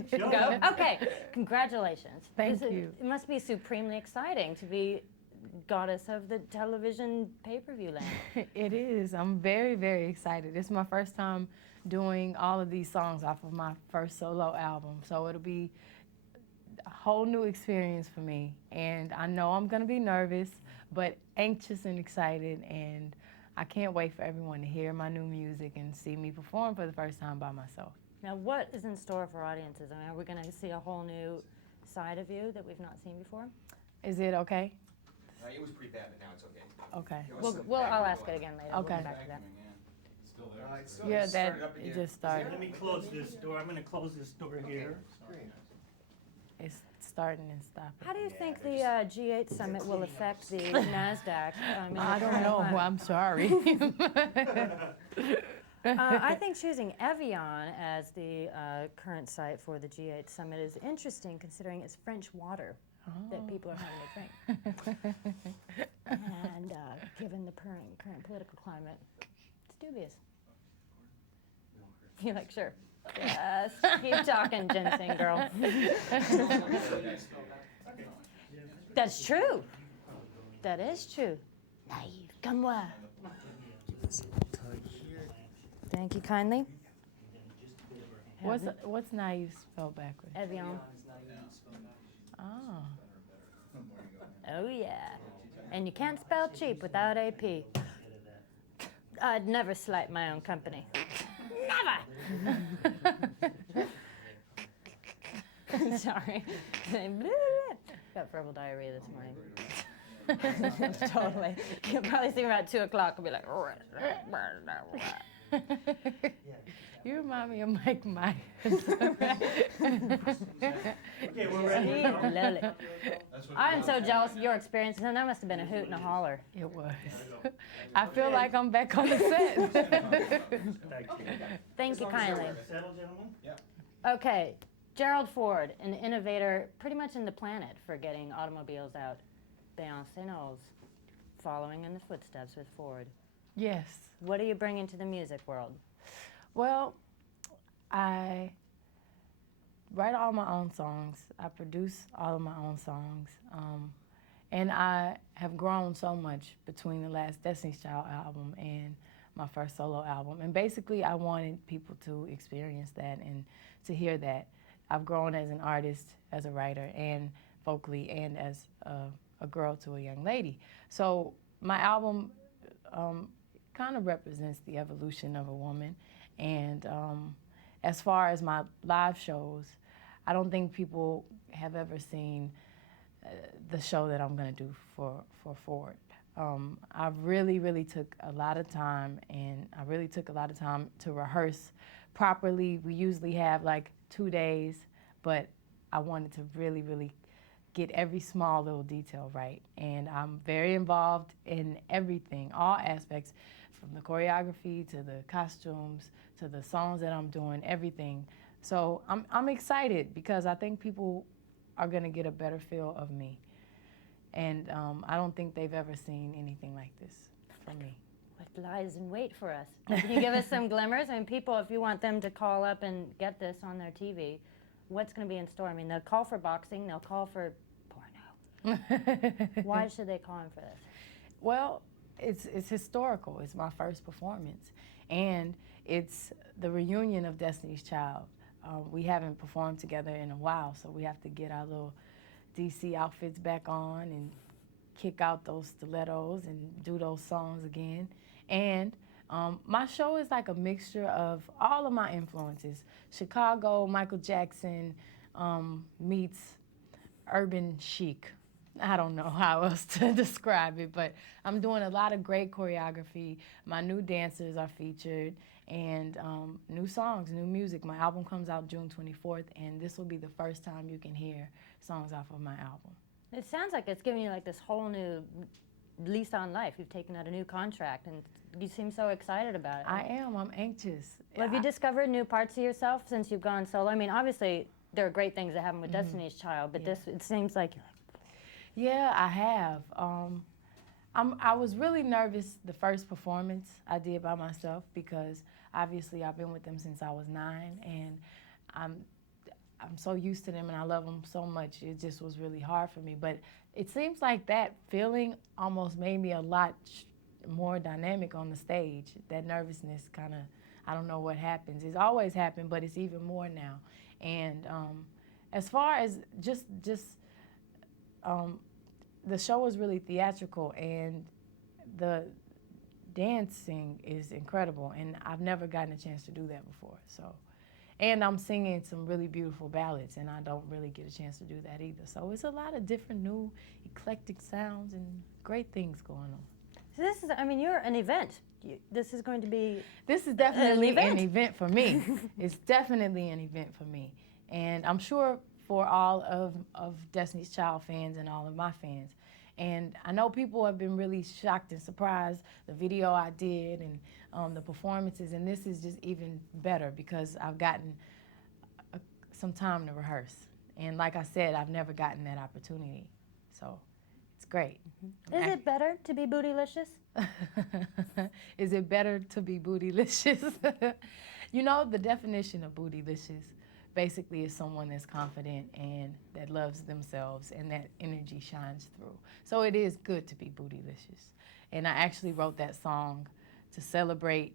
Go. Okay, congratulations. Thank you. It must be supremely exciting to be goddess of the television pay-per-view land. It is. I'm very, very excited. It's my first time doing all of these songs off of my first solo album. So it'll be a whole new experience for me. And I know I'm going to be nervous, but anxious and excited. And I can't wait for everyone to hear my new music and see me perform for the first time by myself. Now, what is in store for audiences? I mean, are we going to see a whole new side of you that we've not seen before? Is it okay? It was pretty bad, but now it's okay. Okay. There was some I'll vacuuming ask it going again later. Okay. We'll come back to that. Still there. It's still- Yeah, it started up in it here. just started. Let me close this door. I'm going to close this door here. Great. It's starting and stopping. How do you Yeah, think they're the G8 summit will affect the NASDAQ? I don't know. I'm sorry. I think choosing Evian as the current site for the G8 summit is interesting, considering it's French water that people are having to drink. And given the current political climate, it's dubious. You're like, sure. Yes, keep talking, ginseng girl. That's true. That is true. Naive, comme moi. Thank you kindly. What's naive spelled backwards? Evian. Oh. Oh yeah. And you can't spell cheap without AP. I'd never slight my own company. Never! Sorry. Got verbal diarrhea this morning. Totally. You'll probably see me about 2 o'clock and be like, You remind me of Mike Myers. Okay, we're ready. Lovely. I'm so jealous of your experience, and that must have been a hoot and a holler. It was. I feel like I'm back on the set. Thank you. Thank you kindly. Settle, gentlemen? Okay, Gerald Ford, an innovator pretty much in the planet for getting automobiles out. Beyonce knows, following in the footsteps with Ford. Yes. What are you bringing to the music world? Well, I write all my own songs. I produce all of my own songs. And I have grown so much between the last Destiny's Child album and my first solo album. And basically, I wanted people to experience that and to hear that. I've grown as an artist, as a writer, and vocally, and as a girl to a young lady. So my album kind of represents the evolution of a woman. And as far as my live shows, I don't think people have ever seen the show that I'm going to do for Ford. I really took a lot of time, and I really took a lot of time to rehearse properly. We usually have like 2 days, but I wanted to really get every small little detail right. And I'm very involved in everything, all aspects, from the choreography to the costumes to the songs that I'm doing, everything. So I'm excited because I think people are gonna get a better feel of me. And I don't think they've ever seen anything like this from me. What lies in wait for us? Can you give us some glimmers? I mean, people, if you want them to call up and get this on their TV, what's going to be in store? I mean, they'll call for boxing, they'll call for porno. Why should they call in for this? Well, it's historical. It's my first performance. And it's the reunion of Destiny's Child. We haven't performed together in a while, so we have to get our little DC outfits back on and kick out those stilettos and do those songs again. And my show is like a mixture of all of my influences. Chicago, Michael Jackson meets urban chic. I don't know how else to describe it, but I'm doing a lot of great choreography. My new dancers are featured, and new songs, new music. My album comes out June 24th, and this will be the first time you can hear songs off of my album. It sounds like it's giving you like this whole new lease on life. You've taken out a new contract, and you seem so excited about it. I am. I'm anxious. Well, have you discovered new parts of yourself since you've gone solo? I mean, obviously, there are great things that happen with Destiny's Child, but this, it seems like you're like, Yeah, I have. I was really nervous the first performance I did by myself because obviously I've been with them since I was 9, and I'm so used to them and I love them so much. It just was really hard for me. But it seems like that feeling almost made me a lot more dynamic on the stage. That nervousness kind of, I don't know what happens. It's always happened, but it's even more now. And as far as the show was really theatrical, and the dancing is incredible, and I've never gotten a chance to do that before. So, and I'm singing some really beautiful ballads, and I don't really get a chance to do that either. So it's a lot of different new eclectic sounds and great things going on. So this is, I mean, you're an event. This is going to be. This is definitely event. an event for me. It's definitely an event for me, and I'm sure for all of Destiny's Child fans and all of my fans. And I know people have been really shocked and surprised, the video I did and the performances, and this is just even better because I've gotten some time to rehearse. And like I said, I've never gotten that opportunity, so it's great. Is it better to be bootylicious? Is it better to be bootylicious? You know, the definition of bootylicious basically is someone that's confident and that loves themselves and that energy shines through. So it is good to be bootylicious. And I actually wrote that song to celebrate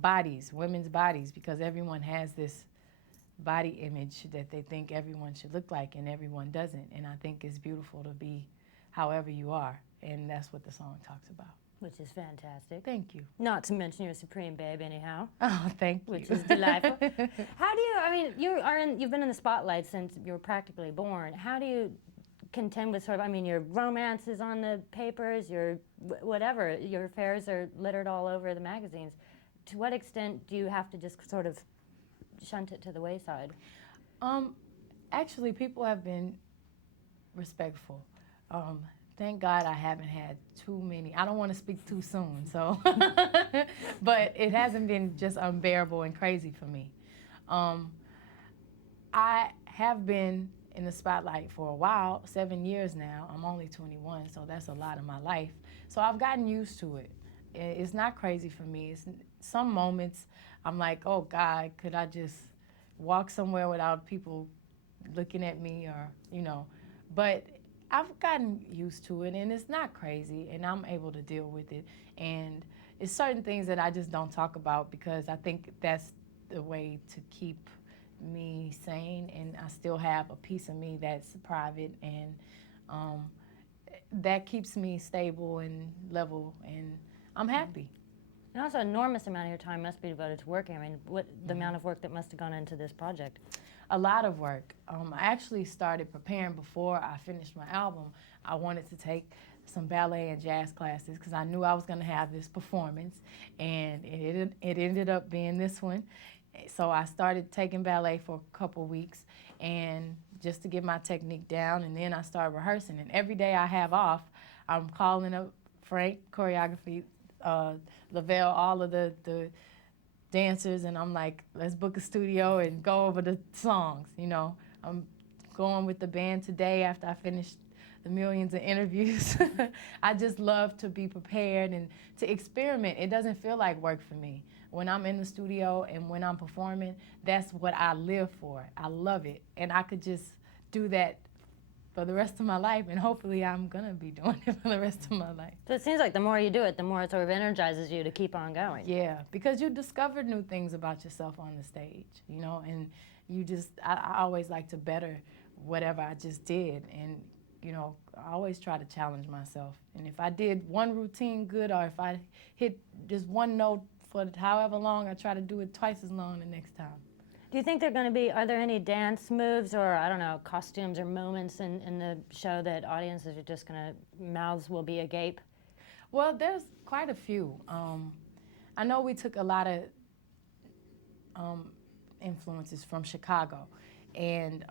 bodies, women's bodies, because everyone has this body image that they think everyone should look like and everyone doesn't. And I think it's beautiful to be however you are. And that's what the song talks about. Which is fantastic. Thank you. Not to mention you're a supreme babe anyhow. Oh, thank you. Which is delightful. How do you, I mean, you've been in the spotlight since you were practically born. How do you contend with sort of, I mean, your romance is on the papers, your whatever, your affairs are littered all over the magazines. To what extent do you have to just sort of shunt it to the wayside? Actually, people have been respectful. Thank God I haven't had too many. I don't want to speak too soon, so. But it hasn't been just unbearable and crazy for me. I have been in the spotlight for a while, 7 years now. I'm only 21, so that's a lot of my life. So I've gotten used to it. It's not crazy for me. It's some moments I'm like, oh God, could I just walk somewhere without people looking at me or, you know. But I've gotten used to it, and it's not crazy, and I'm able to deal with it. And it's certain things that I just don't talk about because I think that's the way to keep me sane, and I still have a piece of me that's private, and that keeps me stable and level, and I'm happy. And also, an enormous amount of your time must be devoted to working. I mean, what the amount of work that must have gone into this project? A lot of work. I actually started preparing before I finished my album. I wanted to take some ballet and jazz classes because I knew I was going to have this performance, and it ended up being this one. So I started taking ballet for a couple weeks, and just to get my technique down, and then I started rehearsing. And every day I have off, I'm calling up Frank, choreography, Lavelle, all of the dancers, and I'm like, let's book a studio and go over the songs, you know. I'm going with the band today after I finished the millions of interviews. I just love to be prepared and to experiment. It doesn't feel like work for me. When I'm in the studio and when I'm performing, that's what I live for. I love it, and I could just do that for the rest of my life, and hopefully I'm gonna be doing it for the rest of my life. So it seems like the more you do it, the more it sort of energizes you to keep on going. Yeah, because you discover new things about yourself on the stage, you know, and you just, I always like to better whatever I just did, and, you know, I always try to challenge myself. And if I did one routine good, or if I hit just one note for however long, I try to do it twice as long the next time. Do you think are there any dance moves or, I don't know, costumes or moments in the show that audiences are just going to, mouths will be agape? Well, there's quite a few. I know we took a lot of influences from Chicago, and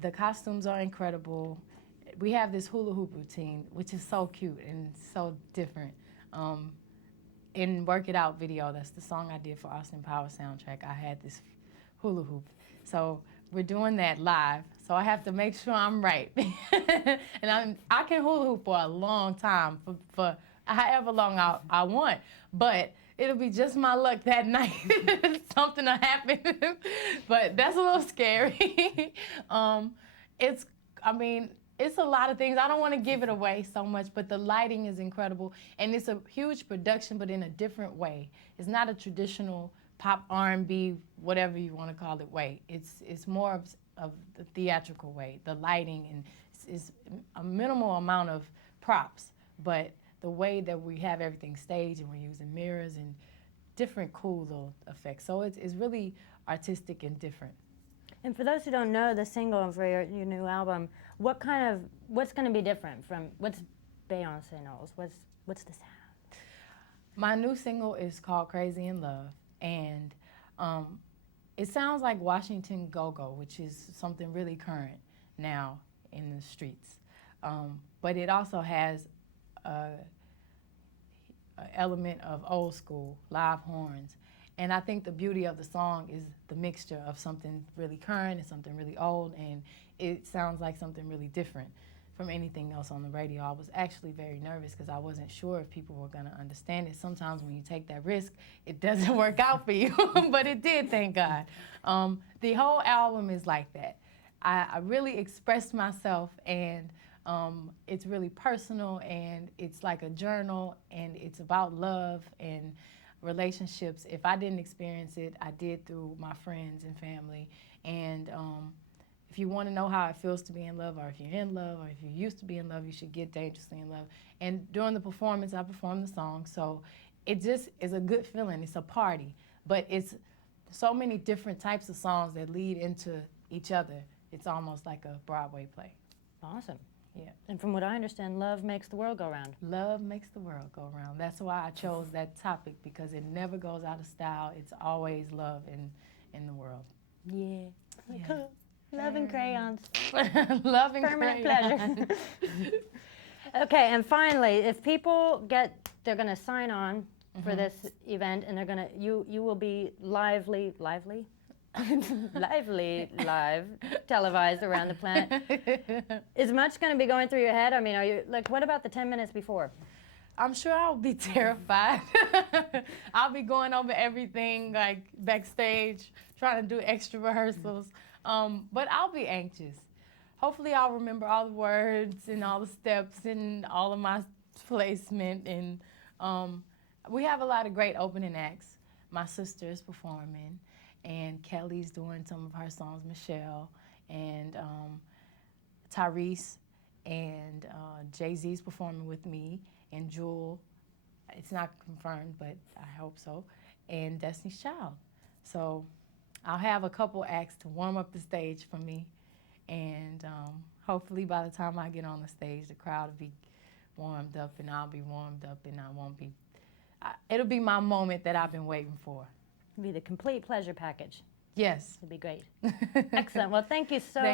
the costumes are incredible. We have this hula hoop routine, which is so cute and so different. In Work It Out video, that's the song I did for Austin Power soundtrack, I had this hula hoop. So we're doing that live, so I have to make sure I'm right. And I can hula hoop for a long time, for however long I want, but it'll be just my luck that night. Something will happen. But that's a little scary. It's a lot of things. I don't want to give it away so much, but the lighting is incredible. And it's a huge production, but in a different way. It's not a traditional pop R&B, whatever you want to call it, way. It's more of the theatrical way. The lighting and is a minimal amount of props, but the way that we have everything staged and we're using mirrors and different cool little effects. So it's really artistic and different. And for those who don't know the single for your new album, what's going to be different from what's Beyonce knows? What's the sound? My new single is called Crazy in Love, and it sounds like Washington Go-Go, which is something really current now in the streets. But it also has an element of old school, live horns. And I think the beauty of the song is the mixture of something really current and something really old, and it sounds like something really different from anything else on the radio. I was actually very nervous because I wasn't sure if people were going to understand it. Sometimes when you take that risk, it doesn't work out for you, but it did, thank God. The whole album is like that. I really expressed myself, and it's really personal, and it's like a journal, and it's about love and relationships. If I didn't experience it, I did through my friends and family. And if you want to know how it feels to be in love, or if you're in love, or if you used to be in love, you should get dangerously in love. And during the performance, I performed the song, so it just is a good feeling. It's a party, but it's so many different types of songs that lead into each other. It's almost like a Broadway play. Awesome. Yeah. And from what I understand, love makes the world go round. Love makes the world go round. That's why I chose that topic, because it never goes out of style. It's always love in the world. Yeah. Yeah. Cool. Love and crayons. Love and Permanent crayons. pleasure. Okay, and finally, if people they're going to sign on for this event, and you will be live televised around the planet. Is much going to be going through your head? I mean, are you what about the 10 minutes before? I'm sure I'll be terrified. I'll be going over everything like backstage, trying to do extra rehearsals. But I'll be anxious. Hopefully I'll remember all the words and all the steps and all of my placement. And we have a lot of great opening acts. My sister's performing, and Kelly's doing some of her songs, Michelle, and Tyrese, and Jay-Z's performing with me, and Jewel. It's not confirmed, but I hope so, and Destiny's Child. So I'll have a couple acts to warm up the stage for me, and hopefully by the time I get on the stage, the crowd will be warmed up, and I'll be warmed up, and I won't be. It'll be my moment that I've been waiting for. It'll be the complete pleasure package. Yes. It'll be great. Excellent. Well, thank you so much.